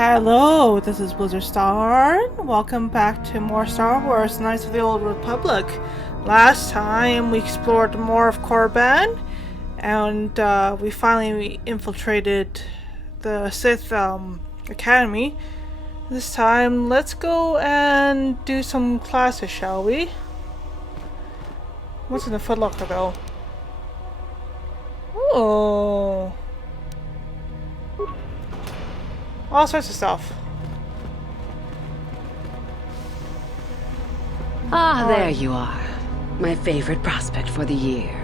Hello, this is Blizzard Star. Welcome back to more Star Wars Knights of the Old Republic. Last time we explored more of Korriban, and we finally infiltrated the Sith Academy. This time, let's go and do some classes, shall we? What's in the footlocker though? Oh. All sorts of stuff. Ah, there you are. My favorite prospect for the year.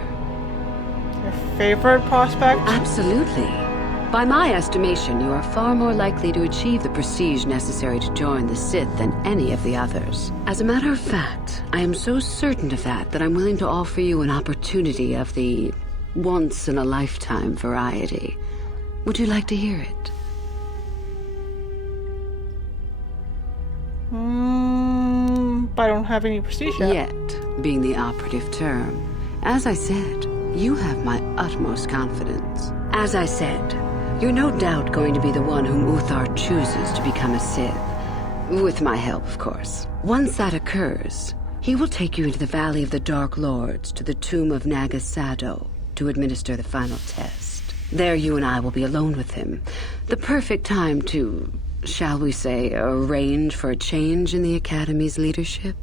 Your favorite prospect? Absolutely. By my estimation, you are far more likely to achieve the prestige necessary to join the Sith than any of the others. As a matter of fact, I am so certain of that I'm willing to offer you an opportunity of the once-in-a-lifetime variety. Would you like to hear it? But I don't have any prestige yet. Yet, being the operative term. As I said, you have my utmost confidence. As I said, you're no doubt going to be the one whom Uthar chooses to become a Sith. With my help, of course. Once that occurs, he will take you into the Valley of the Dark Lords to the tomb of Naga Sado to administer the final test. There you and I will be alone with him. The perfect time to, shall we say, arrange for a change in the Academy's leadership?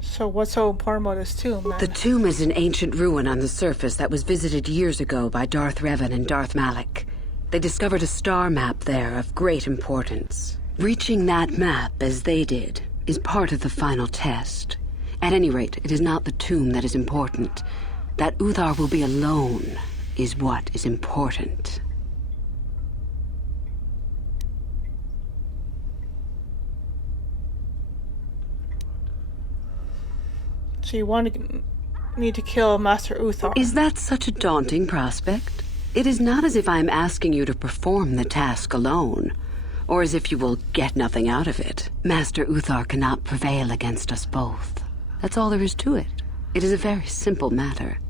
So what's so important about this tomb, then? The tomb is an ancient ruin on the surface that was visited years ago by Darth Revan and Darth Malak. They discovered a star map there of great importance. Reaching that map, as they did, is part of the final test. At any rate, it is not the tomb that is important. That Uthar will be alone is what is important. So you wanted me to kill Master Uthar? Is that such a daunting prospect? It is not as if I am asking you to perform the task alone, or as if you will get nothing out of it. Master Uthar cannot prevail against us both. That's all there is to it. It is a very simple matter.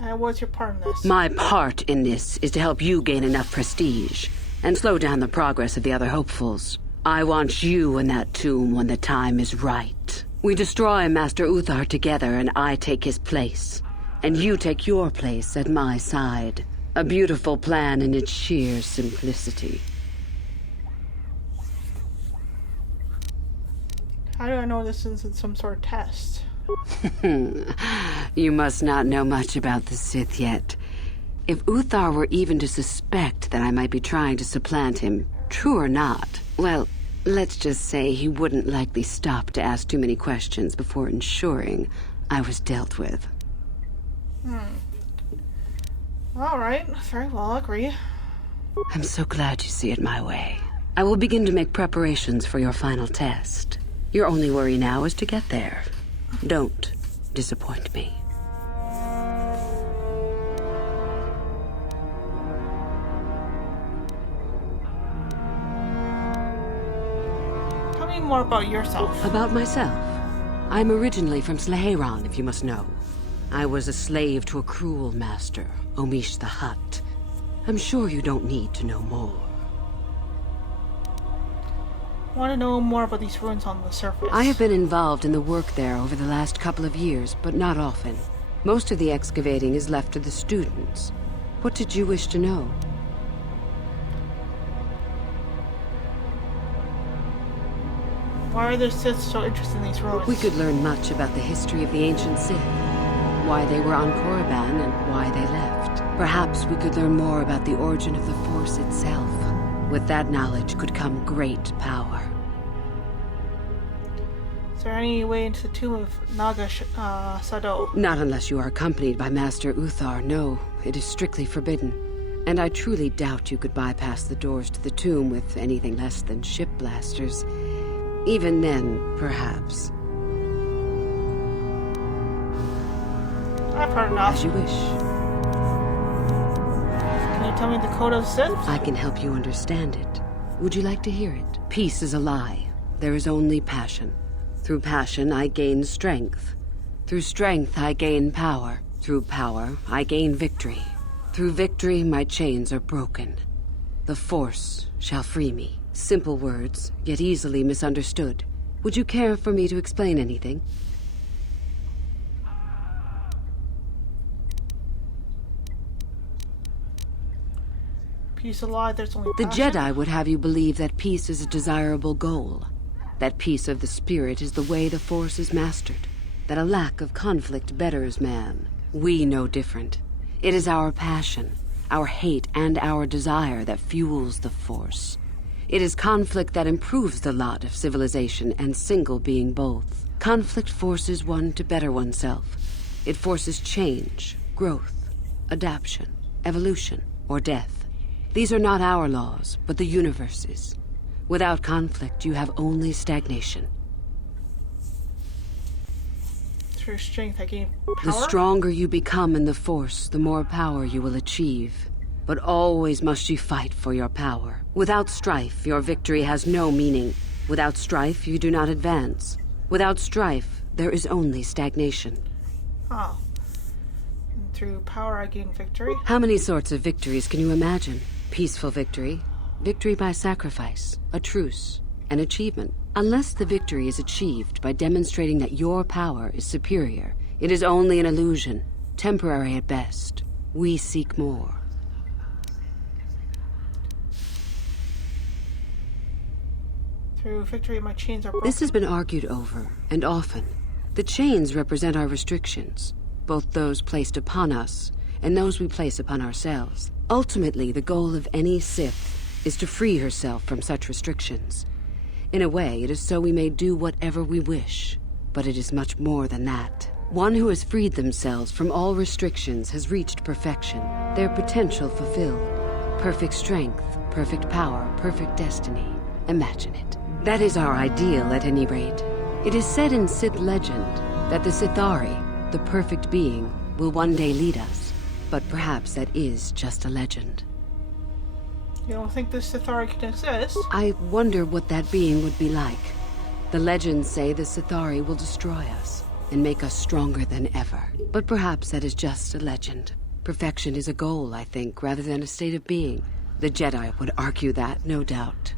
And what's your part in this? My part in this is to help you gain enough prestige and slow down the progress of the other hopefuls. I want you in that tomb when the time is right. We destroy Master Uthar together and I take his place. And you take your place at my side. A beautiful plan in its sheer simplicity. How do I know this isn't some sort of test? You must not know much about the Sith yet. If Uthar were even to suspect that I might be trying to supplant him, true or not, well, let's just say he wouldn't likely stop to ask too many questions before ensuring I was dealt with. Alright, very well, I agree. I'm so glad you see it my way. I will begin to make preparations for your final test. Your only worry now is to get there. Don't disappoint me. Tell me more about yourself. About myself. I'm originally from Sleheyron, if you must know. I was a slave to a cruel master, Omish the Hutt. I'm sure you don't need to know more. I want to know more about these ruins on the surface. I have been involved in the work there over the last couple of years, but not often. Most of the excavating is left to the students. What did you wish to know? Why are the Sith so interested in these ruins? We could learn much about the history of the ancient Sith, why they were on Korriban and why they left. Perhaps we could learn more about the origin of the Force itself. With that knowledge could come great power. Is there any way into the tomb of Naga Sado? Not unless you are accompanied by Master Uthar, no. It is strictly forbidden. And I truly doubt you could bypass the doors to the tomb with anything less than ship blasters. Even then, perhaps. I've heard enough. As you wish. Can you tell me the code of Sith? I can help you understand it. Would you like to hear it? Peace is a lie. There is only passion. Through passion, I gain strength. Through strength, I gain power. Through power, I gain victory. Through victory, my chains are broken. The Force shall free me. Simple words, yet easily misunderstood. Would you care for me to explain anything? Peace alive, there's only The passion. Jedi would have you believe that peace is a desirable goal. That peace of the spirit is the way the Force is mastered. That a lack of conflict betters man. We know different. It is our passion, our hate, and our desire that fuels the Force. It is conflict that improves the lot of civilization and single being both. Conflict forces one to better oneself. It forces change, growth, adaptation, evolution, or death. These are not our laws, but the universe's. Without conflict, you have only stagnation. Through strength, I gain power. The stronger you become in the Force, the more power you will achieve. But always must you fight for your power. Without strife, your victory has no meaning. Without strife, you do not advance. Without strife, there is only stagnation. Oh. And through power, I gain victory. How many sorts of victories can you imagine? Peaceful victory, victory by sacrifice, a truce, an achievement. Unless the victory is achieved by demonstrating that your power is superior, it is only an illusion, temporary at best. We seek more. Through victory, my chains are broken. This has been argued over, and often. The chains represent our restrictions, both those placed upon us and those we place upon ourselves. Ultimately, the goal of any Sith is to free herself from such restrictions. In a way, it is so we may do whatever we wish, but it is much more than that. One who has freed themselves from all restrictions has reached perfection, their potential fulfilled. Perfect strength, perfect power, perfect destiny. Imagine it. That is our ideal, at any rate. It is said in Sith legend that the Sithari, the perfect being, will one day lead us. But perhaps that is just a legend. You don't think the Sithari can exist? I wonder what that being would be like. The legends say the Sithari will destroy us and make us stronger than ever. But perhaps that is just a legend. Perfection is a goal, I think, rather than a state of being. The Jedi would argue that, no doubt.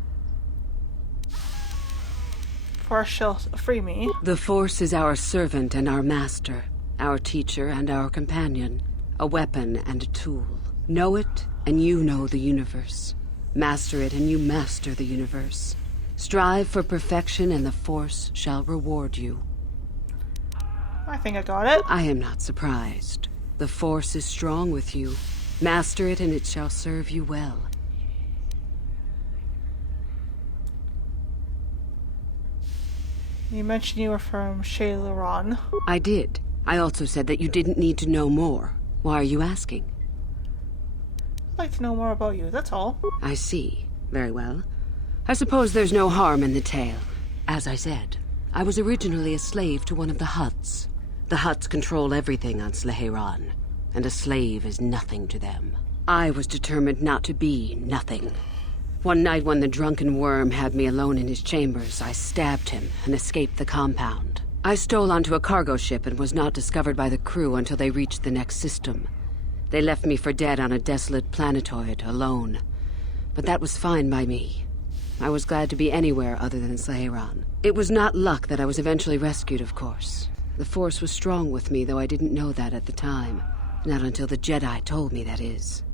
Force shall free me. The Force is our servant and our master, our teacher and our companion, a weapon and a tool. Know it, and you know the universe. Master it, and you master the universe. Strive for perfection, and the Force shall reward you. I think I got it. I am not surprised. The Force is strong with you. Master it, and it shall serve you well. You mentioned you were from Shaylaron. I did. I also said that you didn't need to know more. Why are you asking? I'd like to know more about you, that's all. I see. Very well. I suppose there's no harm in the tale. As I said, I was originally a slave to one of the Hutts. The Hutts control everything on Sleheyron, and a slave is nothing to them. I was determined not to be nothing. One night when the drunken worm had me alone in his chambers, I stabbed him and escaped the compound. I stole onto a cargo ship and was not discovered by the crew until they reached the next system. They left me for dead on a desolate planetoid, alone. But that was fine by me. I was glad to be anywhere other than Sleheyron. It was not luck that I was eventually rescued, of course. The Force was strong with me, though I didn't know that at the time. Not until the Jedi told me, that is.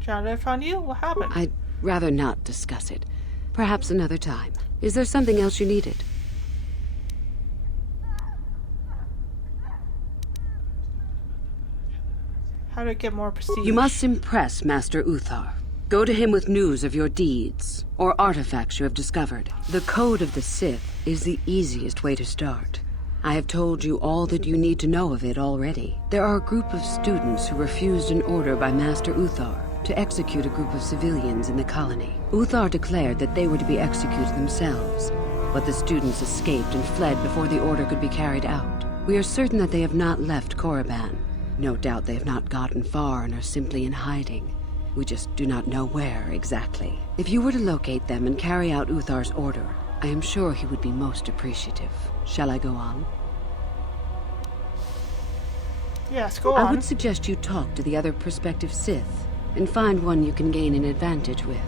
Jedi found you? What happened? I'd rather not discuss it. Perhaps another time. Is there something else you needed? How to get more prestige? You must impress Master Uthar. Go to him with news of your deeds, or artifacts you have discovered. The Code of the Sith is the easiest way to start. I have told you all that you need to know of it already. There are a group of students who refused an order by Master Uthar to execute a group of civilians in the colony. Uthar declared that they were to be executed themselves, but the students escaped and fled before the order could be carried out. We are certain that they have not left Korriban. No doubt they have not gotten far and are simply in hiding. We just do not know where exactly. If you were to locate them and carry out Uthar's order, I am sure he would be most appreciative. Shall I go on? Yes, go I on. would suggest you talk to the other prospective Sith and find one you can gain an advantage with.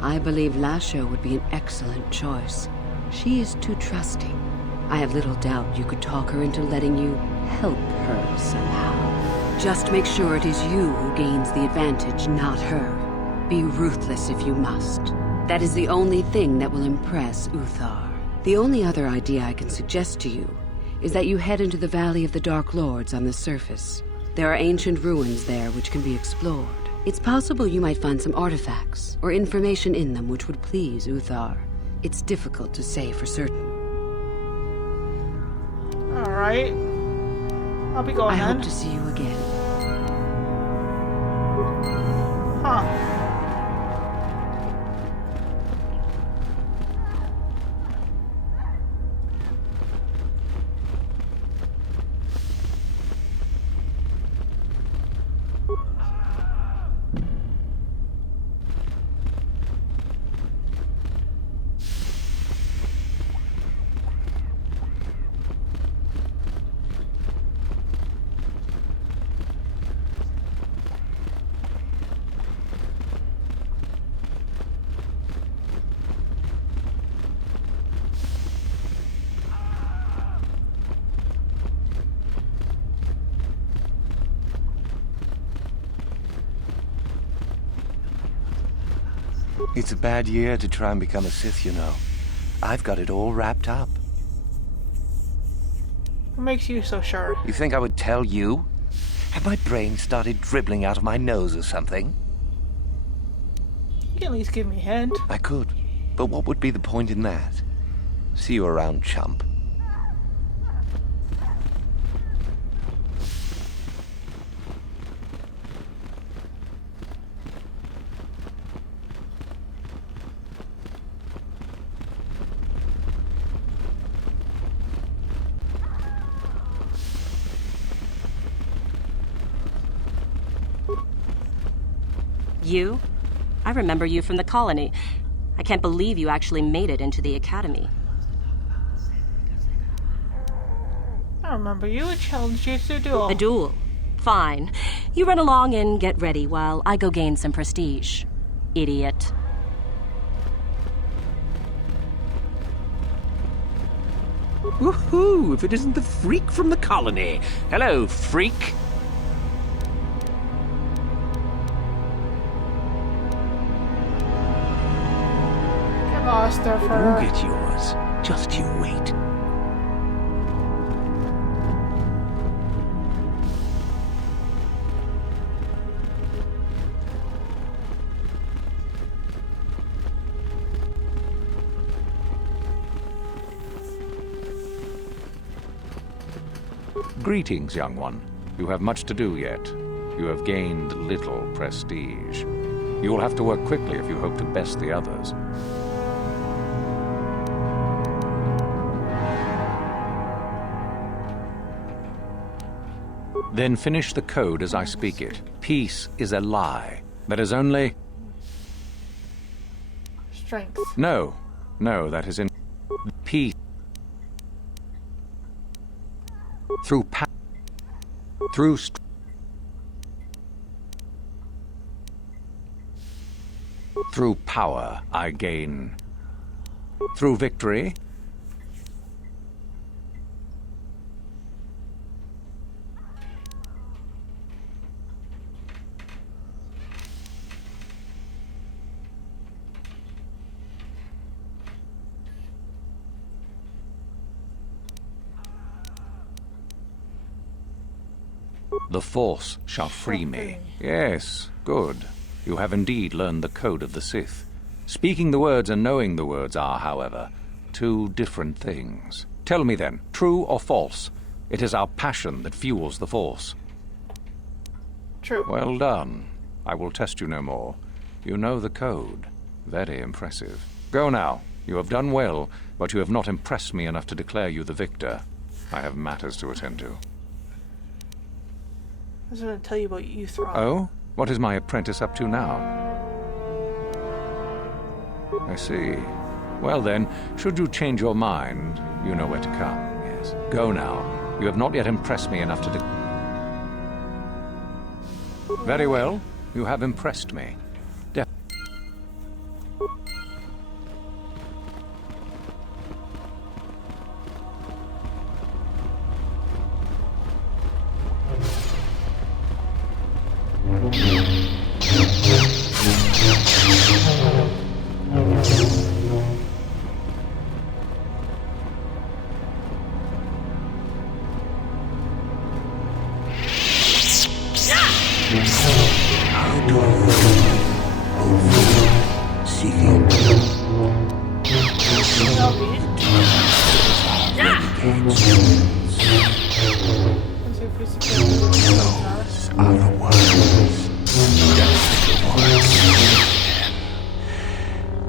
I believe Lasho would be an excellent choice. She is too trusting. I have little doubt you could talk her into letting you help her somehow. Just make sure it is you who gains the advantage, not her. Be ruthless if you must. That is the only thing that will impress Uthar. The only other idea I can suggest to you is that you head into the Valley of the Dark Lords on the surface. There are ancient ruins there which can be explored. It's possible you might find some artifacts or information in them which would please Uthar. It's difficult to say for certain. Alright. I'll be going I then. hope to see you again. Huh. It's a bad year to try and become a Sith, you know. I've got it all wrapped up. What makes you so sure? You think I would tell you? Have my brain started dribbling out of my nose or something? You can at least give me a hint. I could, but what would be the point in that? See you around, chump. You? I remember you from the colony. I can't believe you actually made it into the academy. I remember you. I challenged you to a duel. A duel? Fine. You run along and get ready while I go gain some prestige. Idiot. Woohoo! If it isn't the freak from the colony. Hello, freak. Get lost there for You'll her. get yours. Just you wait. Greetings, young one. You have much to do yet. You have gained little prestige. You will have to work quickly if you hope to best the others. Then finish the code as I speak it. Peace is a lie. That is only... Strength. No, that is in... Peace. Through through power I gain. Through victory, the Force shall free me. Yes, good. You have indeed learned the code of the Sith. Speaking the words and knowing the words are, however, two different things. Tell me then, true or false? It is our passion that fuels the Force. True. Well done. I will test you no more. You know the code. Very impressive. Go now. You have done well, but you have not impressed me enough to declare you the victor. I have matters to attend to. I was going to tell you about Uthron. Oh? What is my apprentice up to now? I see. Well then, should you change your mind, you know where to come, yes. Go now. You have not yet impressed me enough to Very well. You have impressed me.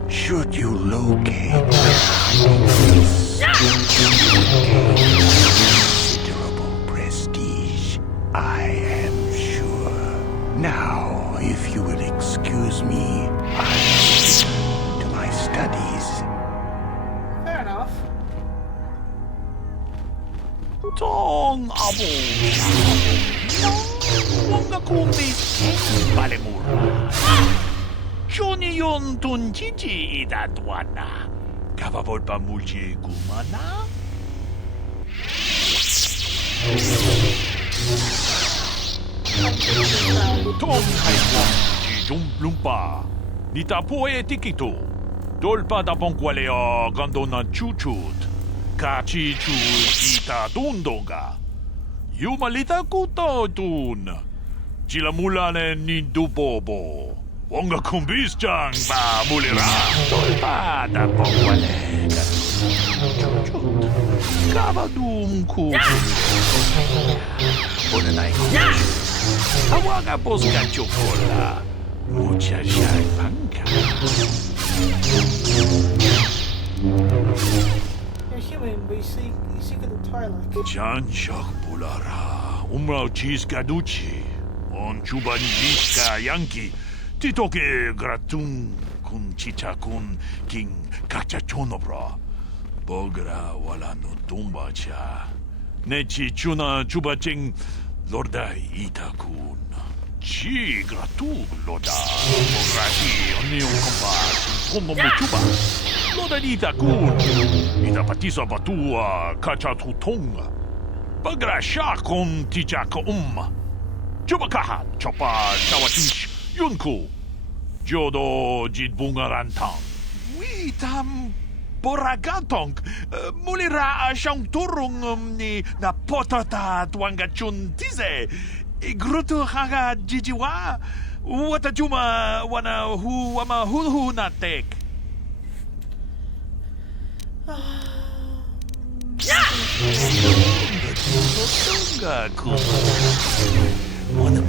Should you locate considerable prestige, I am sure. Now, if you will excuse me, I'll to my studies. Fair enough. Tong abo. 뭔가 kumbi balemura. Johnny yon tunjiji idadwana. Kavavolpa mulje gumana. Tong haipon jijum lumpa. Nita poe tikito. Dolpa da bonkwalea gandona chuchut. Kachi chu ita dundonga. Yumalita kuto dun. Chilamulane ni dubobo. Wonga kumbisjang ba mulira. Dolpa da bonkwale. Chuchut. Kavadum ku. Bonanay ku. Awaga posca chocola. Mucha panka. You're human, but you seek the twilight. Janshak pulara. Umrao cheese gaduchi. On chubani vishka yanki. Titoke gratun kun chicha kun king kachachonobra. Bogra wala no tumba cha. Nechi chuna chubaching lorda itakun. Chi gratu loda. Bograti onion kompa. Tomo chuba. Loda itakun. Ita patisa batua kachatutonga. Bagra shakon tichaka Chubakaha chopa chawatish yunku. Jodo jidbungarantang. Witam boragantong. Mulira siyang turong ni na potata tuangachun tize. Igruto haga jijiwa. Watajuma wana hu wama hulhu natek. Mona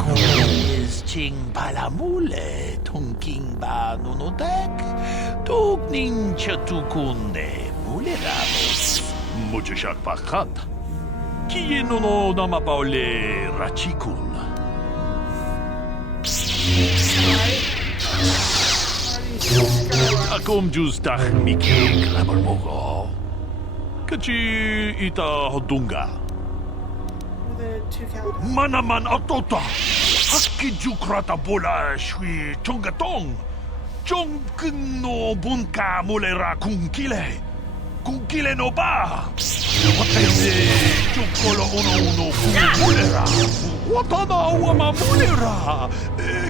is ching palamule tungking ba nunodek tukning chatukunde muleramus muchashak pakat kiyenuno namapaule rachikun akom justach miki klabarmogo kachi ita hodunga The two captains. Manaman atota. Haki jukrata bola shui chongatong. Chongkeng no bunka mulera kungkile. Kungkile no ba. Watende chukolo uno mulera. Watana wama mulera.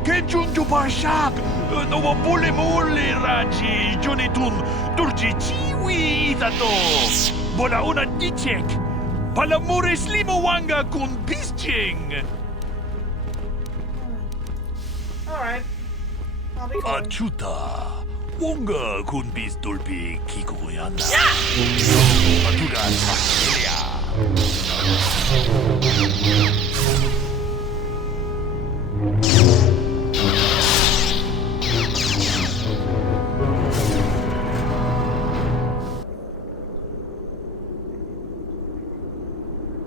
Kenchun jupashak. No wapule mulera chi jonitun. Durji chiwi itato. Bola una dichek. Palamuris limawanga kun bisting. Alright. I'll be going. Achuta. Wonga kun bis dolpi kikoyana. Atuga sakilia.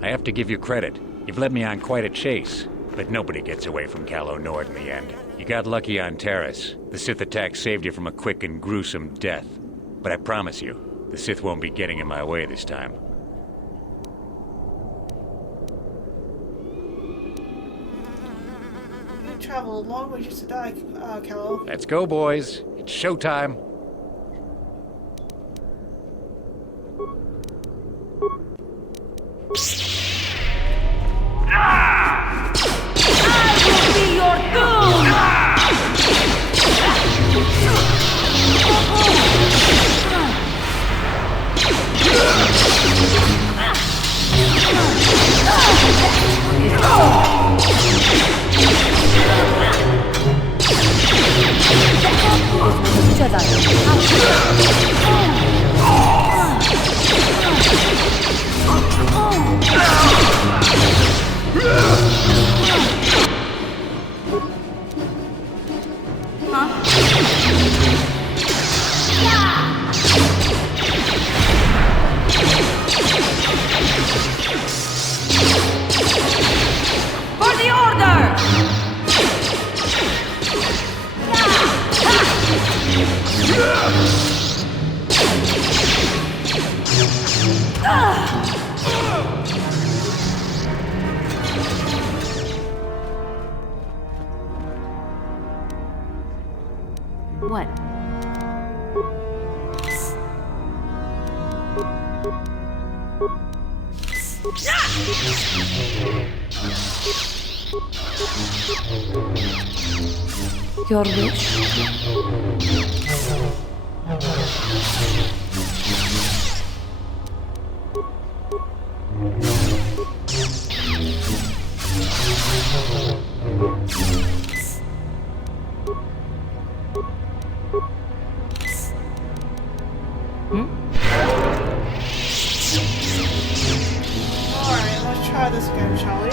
I have to give you credit. You've led me on quite a chase. But nobody gets away from Calo Nord in the end. You got lucky on Terrace. The Sith attack saved you from a quick and gruesome death. But I promise you, the Sith won't be getting in my way this time. travel a long way just to die, Kello. Let's go, boys. It's showtime. What? Your wish? Alright, let's try this again, shall we?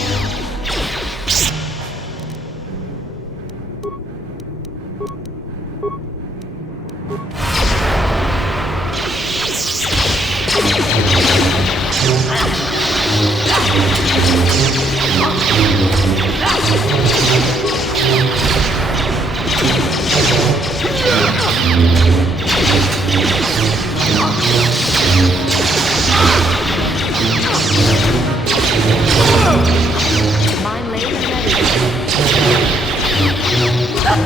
Mine laid and ready. That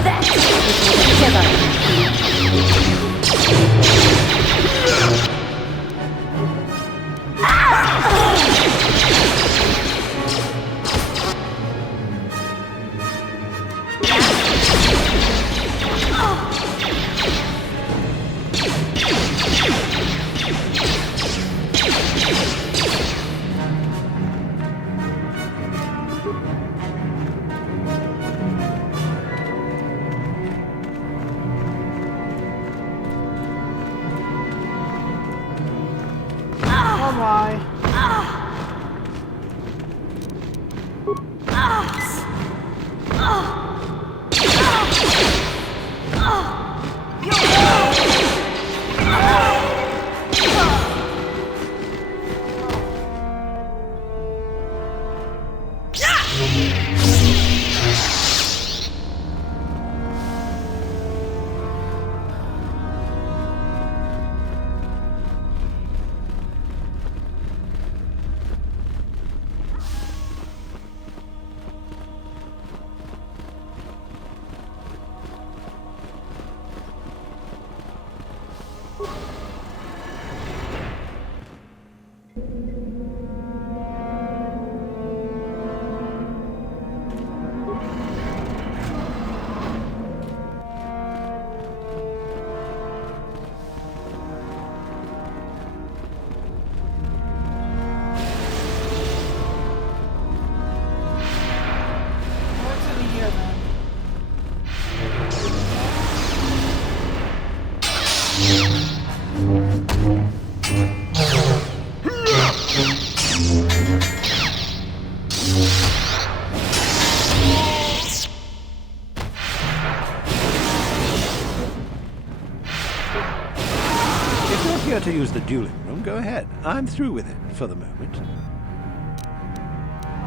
Oh my. What's in here then? If you're here to use the dueling room, go ahead. I'm through with it for the moment.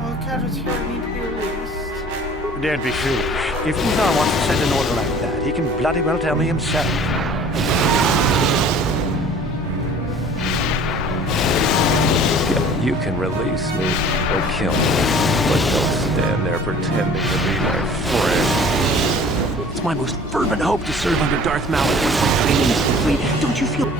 Well, the cafeteria need to be released. Don't be foolish. If Uthar wants to send an order like that, he can bloody well tell me himself. You can release me or kill me, but don't stand there pretending to be my friend. It's my most fervent hope to serve under Darth Malak once my training is complete. Don't you feel...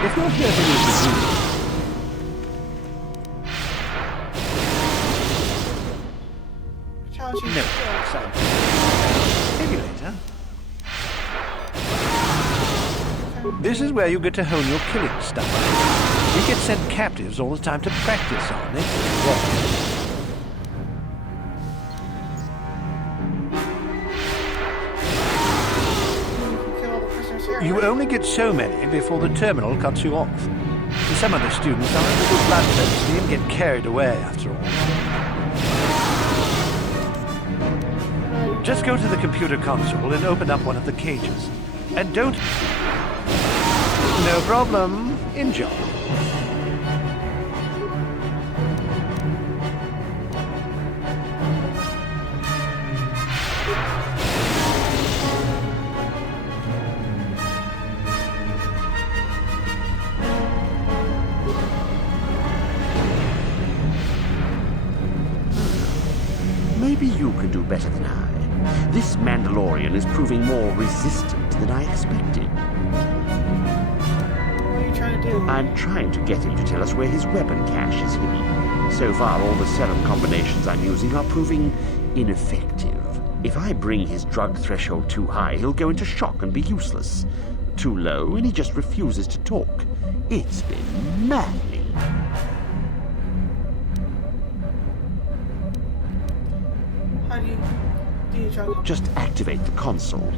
If you're here to use the group... Challenge you. No, son. Maybe later. This is where you get to hone your killing style. We get sent captives all the time to practice on it. Kill all the prisoners here. You only get so many before the terminal cuts you off. Some of the students are a little bloodthirsty and get carried away after all. Just go to the computer console and open up one of the cages. And don't... No problem. Enjoy. Maybe you could do better than I. This Mandalorian is proving more resistant than I expected. What are you trying to do? I'm trying to get him to tell us where his weapon cache is hidden. So far, all the serum combinations I'm using are proving ineffective. If I bring his drug threshold too high, he'll go into shock and be useless. Too low, and he just refuses to talk. It's been maddening. How do you drug? Just activate the console.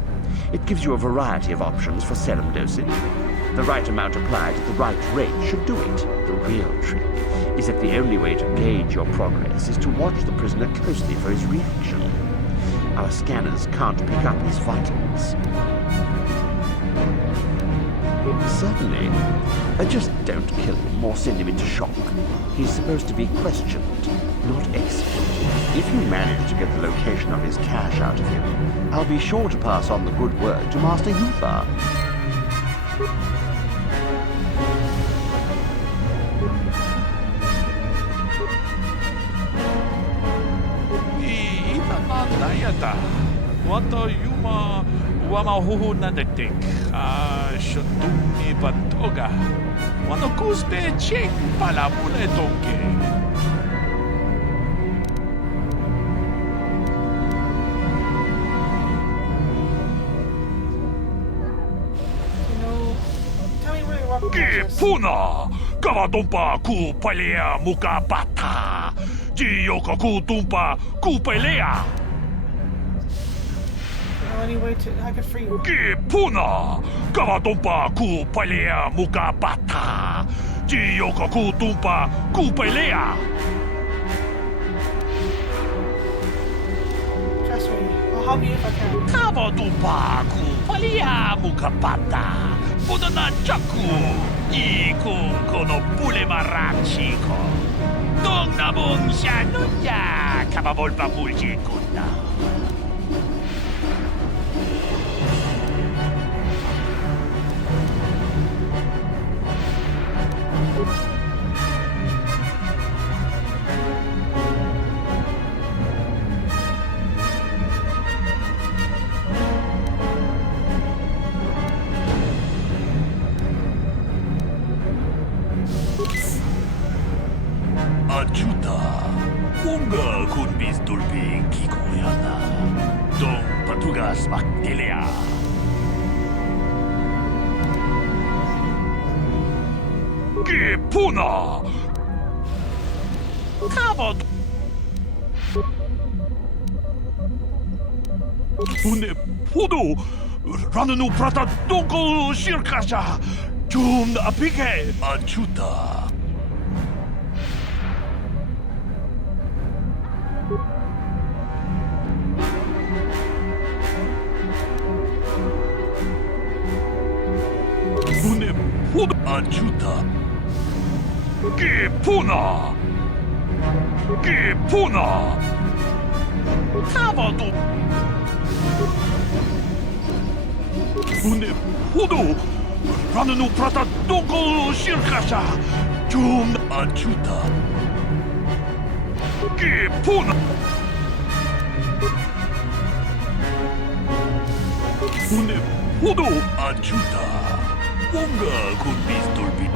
It gives you a variety of options for serum dosage. The right amount applied at the right rate should do it. The real trick is that the only way to gauge your progress is to watch the prisoner closely for his reaction. Our scanners can't pick up his vitals. Certainly. Just don't kill him or send him into shock. He's supposed to be questioned, not executed. If you manage to get the location of his cache out of him, I'll be sure to pass on the good word to Master Yuthar. Itanandayata. Wata yuma wamahuhu nadatik. Shotumi patoga. Wano kuspe chik palamule tonke. Tell me where your weapon Ki cache is. puna kawatumpa ku palea muka bata. Jiyoka ku tumpa ku pelea. Any way to I could free you. Ki puna kawatumpa ku palea muka bata. Jiyoka ku tumpa ku pelea. Trust me, I'll help you if I can. Kawatumpa ku palea muka bata. Pudana chaku ikung kono pule marachiko. Dong nabong siya nunya kababol pa mulji kunda. Ajuda, unga kun bis dulpi kikoyana. Dong patugas makdelea. Ki puna! Kabod! Une podo! Ranunu prata doko shirkasha! 좀 아프게 안 주다. 눈에 포도 안 주다. 기포나 타바도 눈에 포도 라는 우프라타 똥고 실카샤 좀 안 주다. 기포나 눈에 포도 안 주다. 뭔가 곧 비스돌비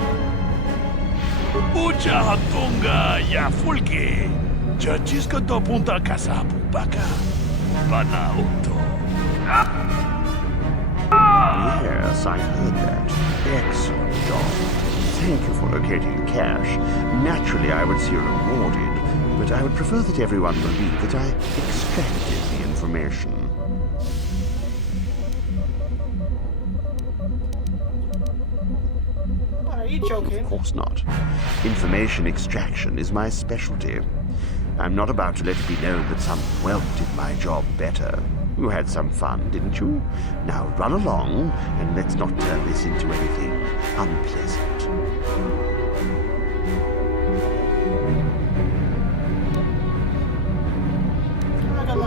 Ucha tonga ya fulke. Chachiska to punta kasapu baka. Panauto. Yes, I heard that. Excellent job. Thank you for locating cash. Naturally, I would see you rewarded, but I would prefer that everyone believe that I extracted the information. Are you joking? Of course not. Information extraction is my specialty. I'm not about to let it be known that some whelp did my job better. You had some fun, didn't you? Now run along, and let's not turn this into anything unpleasant.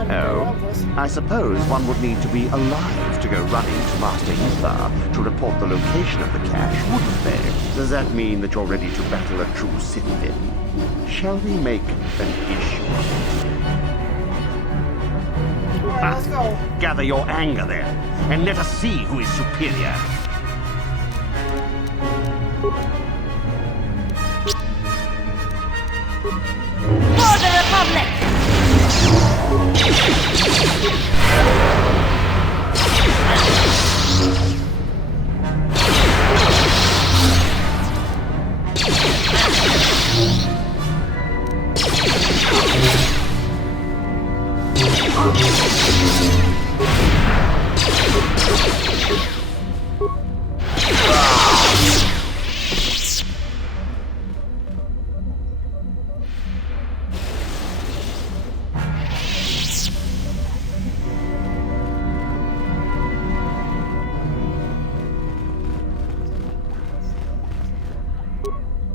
Oh, I suppose one would need to be alive to go running to Master Yuthar to report the location of the cache, wouldn't they? Does that mean that you're ready to battle a true Sith then? Shall we make an issue of it? Alright, let's go. Gather your anger then, and let us see who is superior. For the Republic!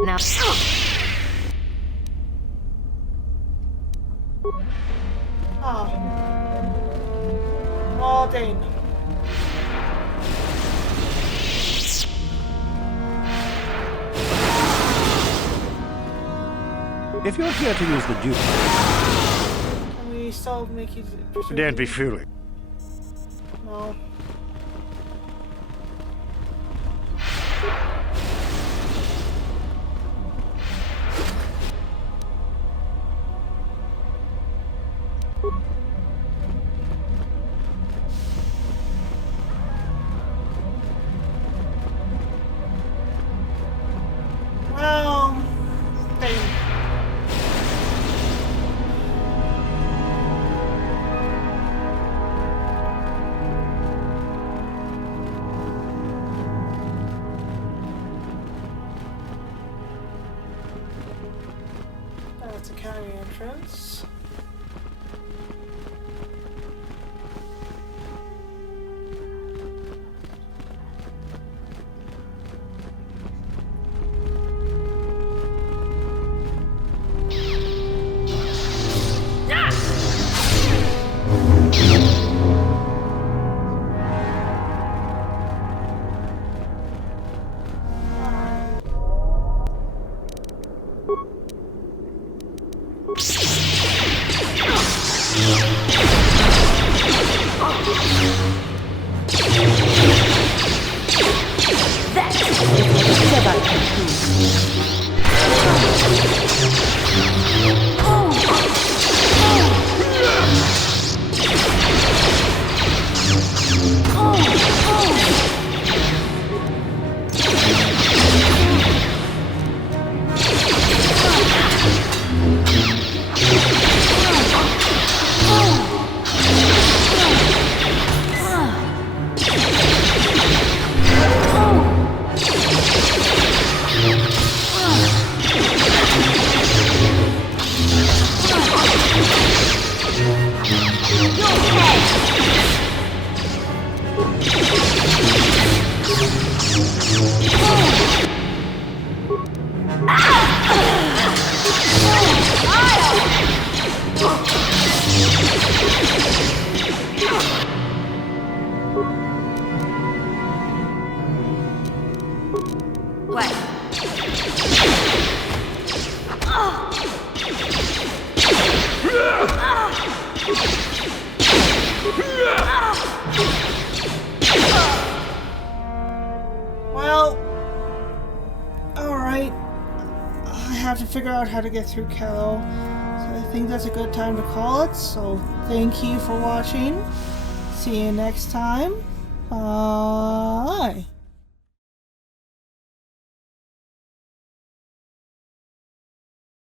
Now. Oh, Dane. If you're here to use the dupe, Can we still make you... don't be foolish. No. Well, Dane. That's a county entrance. Well, alright. I have to figure out how to get through Kello. So I think that's a good time to call it. So thank you for watching. See you next time. Bye.